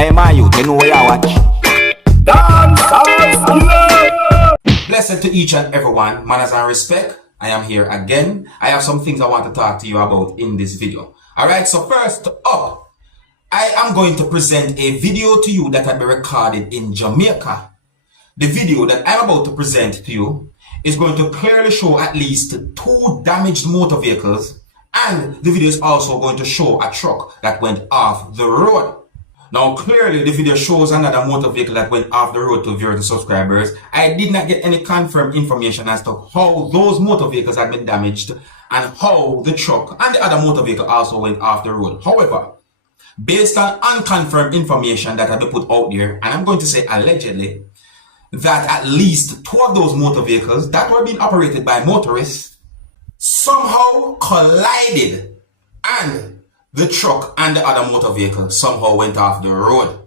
Hey, my youth, you know where I watch? Dancehall. Blessed to each and everyone, manners and respect. I am here again. I have some things I want to talk to you about in this video. Alright, so first up, I am going to present a video to you that had been recorded in Jamaica. The video that I'm about to present to you is going to clearly show at least 2 damaged motor vehicles, and the video is also going to show a truck that went off the road. Now clearly the video shows another motor vehicle that went off the road to viewers and subscribers. I did not get any confirmed information as to how those motor vehicles had been damaged and how the truck and the other motor vehicle also went off the road. However, based on unconfirmed information that had been put out there, and I'm going to say allegedly, that at least 2 of those motor vehicles that were being operated by motorists somehow collided, and the truck and the other motor vehicle somehow went off the road.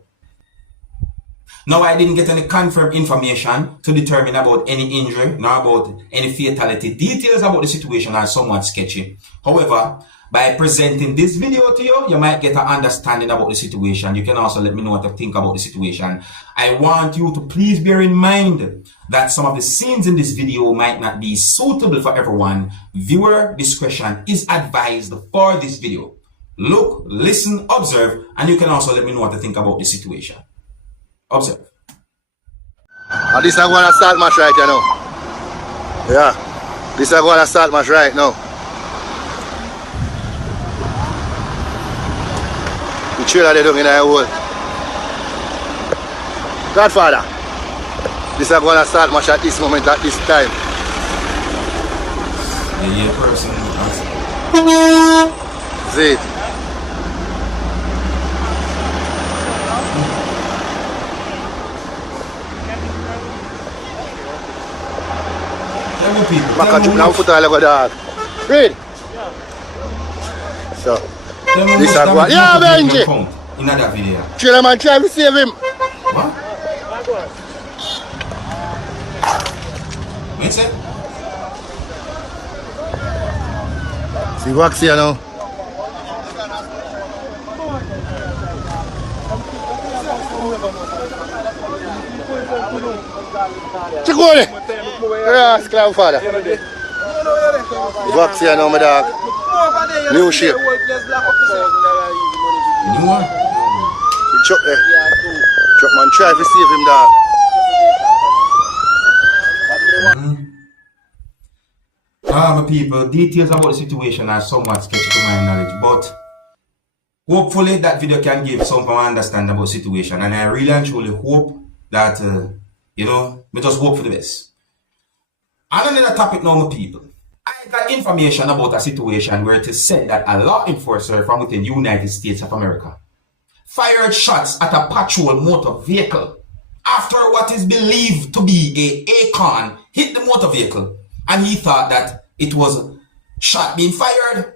Now, I didn't get any confirmed information to determine about any injury, nor about any fatality. Details about the situation are somewhat sketchy. However, by presenting this video to you, you might get an understanding about the situation. You can also let me know what you think about the situation. I want you to please bear in mind that some of the scenes in this video might not be suitable for everyone. Viewer discretion is advised for this video. Look, listen, observe, and you can also let me know what you think about the situation. Observe. And this is going to start match right, you know. Yeah, this is going to start match right now. The trailer they don't in a hole. Godfather, this is going to start match at this moment, at this time. The person. See it. People. Now foot all over dog. Read. So this is one. Yeah, Benji. In that video. Trailer man try to save him. What? What's it? See wax here now. Chikole. Yeah, sclam father. Wax here now, my dog. New shape. New one? The truck there. Truck man try to save him, dog. My people, details about the situation are somewhat sketchy to my knowledge, but hopefully that video can give some understanding about the situation, and I really and truly hope that, we just hope for the best. On another topic now, my people, I got information about a situation where it is said that a law enforcer from within the United States of America fired shots at a patrol motor vehicle after what is believed to be an acorn hit the motor vehicle, and he thought that it was shot being fired.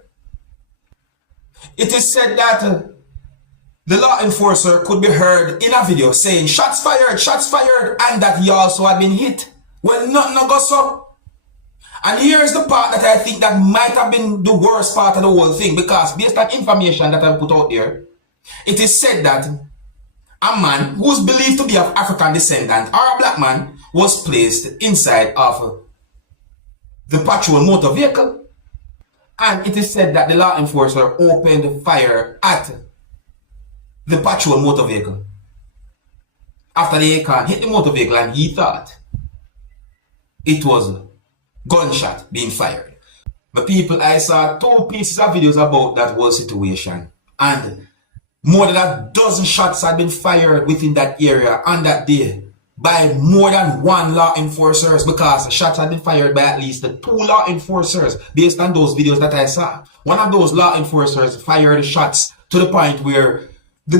It is said that the law enforcer could be heard in a video saying shots fired, and that he also had been hit. Well, nothing goes so. And here's the part that I think that might have been the worst part of the whole thing, because based on information that I put out there, it is said that a man who's believed to be of African descent or a black man was placed inside of the patrol motor vehicle, and it is said that the law enforcer opened fire at the patrol motor vehicle after the acorn hit the motor vehicle, and he thought it was gunshot being fired. But people, I saw 2 pieces of videos about that whole situation, and more than a dozen shots had been fired within that area on that day by more than 1 law enforcers, because the shots had been fired by at least 2 law enforcers based on those videos that I saw. One of those law enforcers fired shots to the point where the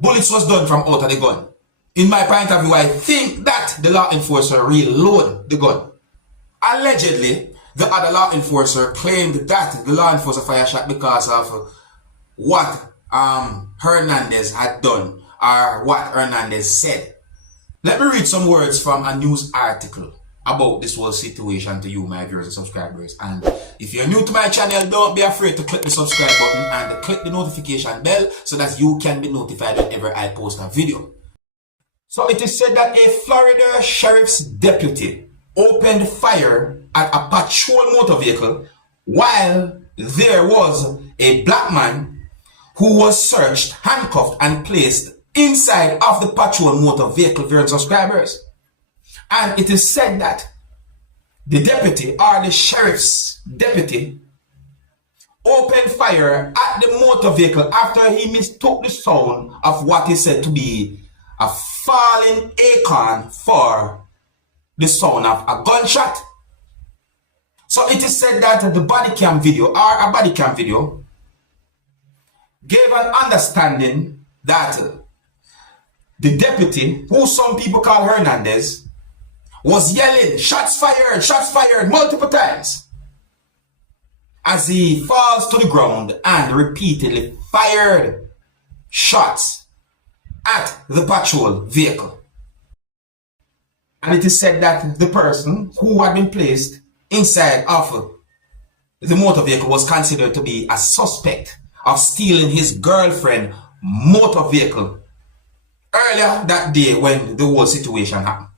bullets was done from out of the gun. In my point of view, I think that the law enforcer reloaded the gun. Allegedly, the other law enforcer claimed that the law enforcer fired shot because of what Hernandez had done, or what Hernandez said. Let me read some words from a news article about this whole situation to you, my viewers and subscribers. And if you're new to my channel, don't be afraid to click the subscribe button and click the notification bell so that you can be notified whenever I post a video. So it is said that a Florida sheriff's deputy opened fire at a patrol motor vehicle while there was a black man who was searched, handcuffed, and placed inside of the patrol motor vehicle, viewers and subscribers. And it is said that the deputy, or the sheriff's deputy, opened fire at the motor vehicle after he mistook the sound of what is said to be a falling acorn for the sound of a gunshot. So it is said that the body cam video, or a body cam video, gave an understanding that the deputy, who some people call Hernandez, was yelling, shots fired multiple times as he falls to the ground and repeatedly fired shots at the patrol vehicle. And it is said that the person who had been placed inside of the motor vehicle was considered to be a suspect of stealing his girlfriend's motor vehicle earlier that day when the whole situation happened.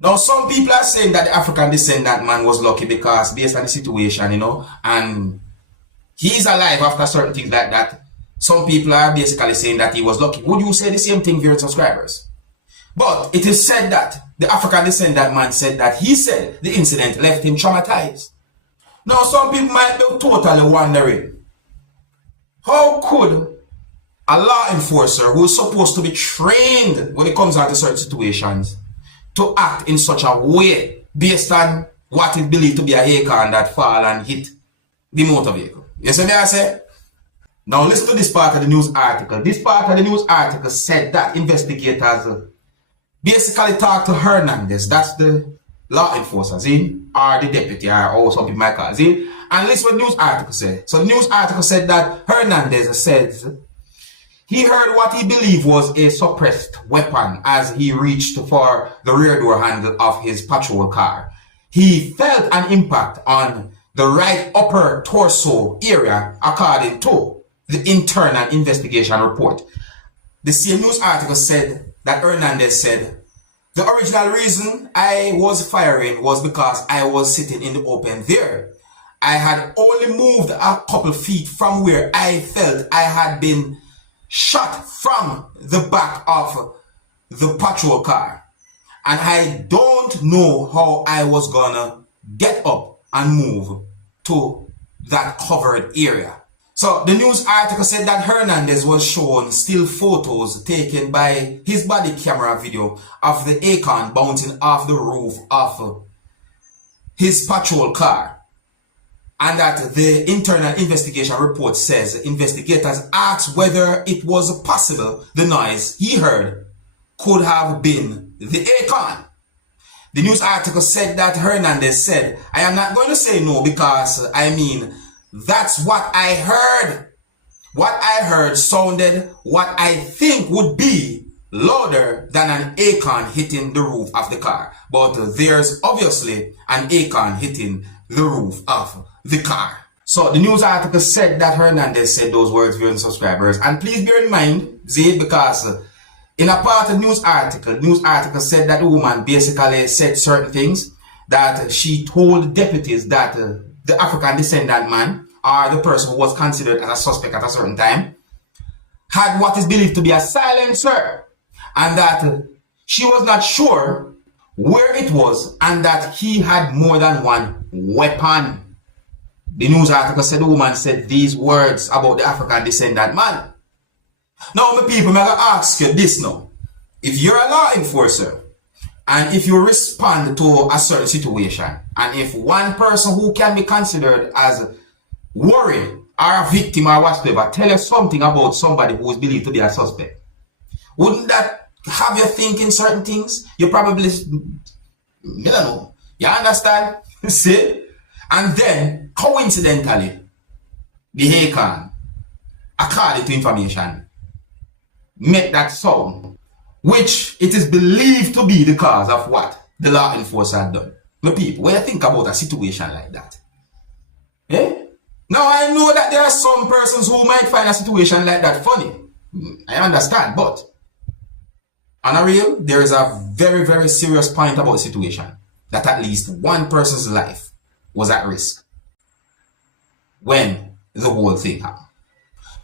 Now, some people are saying that the African descendant man was lucky because based on the situation, and he's alive after certain things like that. Some people are basically saying that he was lucky. Would you say the same thing, viewers and subscribers? But it is said that the African descendant man said that he said the incident left him traumatized. Now, some people might be totally wondering, how could a law enforcer who is supposed to be trained when it comes out to certain situations to act in such a way based on what is believed to be a acorn that fall and hit the motor vehicle? You see me I say? Now listen to this part of the news article. This part of the news article said that investigators basically talked to Hernandez, that's the law enforcer, or the deputy, or some people might call it, and listen what the news article said. So the news article said that Hernandez says he heard what he believed was a suppressed weapon as he reached for the rear door handle of his patrol car. He felt an impact on the right upper torso area, according to the internal investigation report. The same news article said that Hernandez said, the original reason I was firing was because I was sitting in the open there. I had only moved a couple feet from where I felt I had been shot from the back of the patrol car, and I don't know how I was gonna get up and move to that covered area. So the news article said that Hernandez was shown still photos taken by his body camera video of the acorn bouncing off the roof of his patrol car. And that the internal investigation report says investigators asked whether it was possible the noise he heard could have been the acorn. The news article said that Hernandez said, I am not going to say no because, that's what I heard. What I heard sounded what I think would be louder than an acorn hitting the roof of the car. But there's obviously an acorn hitting the roof of the car. So the news article said that Hernandez said those words, viewers and subscribers. And please bear in mind, because in a part of the news article said that the woman basically said certain things, that she told deputies that the African descendant man, or the person who was considered as a suspect at a certain time, had what is believed to be a silencer, and that she was not sure where it was, and that he had more than one weapon. The news article said the woman said these words about the African descendant man. Now, my people, I'm going to ask you this now. If you're a law enforcer, and if you respond to a certain situation, and if one person who can be considered as worried or a victim or whatever tell you something about somebody who is believed to be a suspect, wouldn't that have you thinking certain things? You probably, you don't know, you understand? See? And then, coincidentally, the acorn, according to information, make that sound, which it is believed to be the cause of what? the law enforcer done. My people, what do you think about a situation like that? Eh? Now I know that there are some persons who might find a situation like that funny. I understand, but on a real, there is a very, very serious point about the situation. That at least one person's life was at risk when the whole thing happened.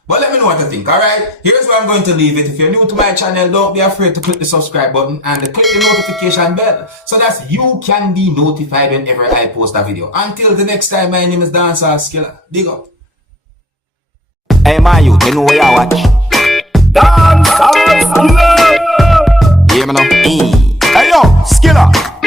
But let me know what you think, alright? Here's where I'm going to leave it. If you're new to my channel, don't be afraid to click the subscribe button and click the notification bell so that you can be notified whenever I post a video. Until the next time, my name is Dancehall Skilla. Dig up. Hey, my youth, you know where you watch? Dancehall Skilla! Yeah, man. Hey, yo, Skilla!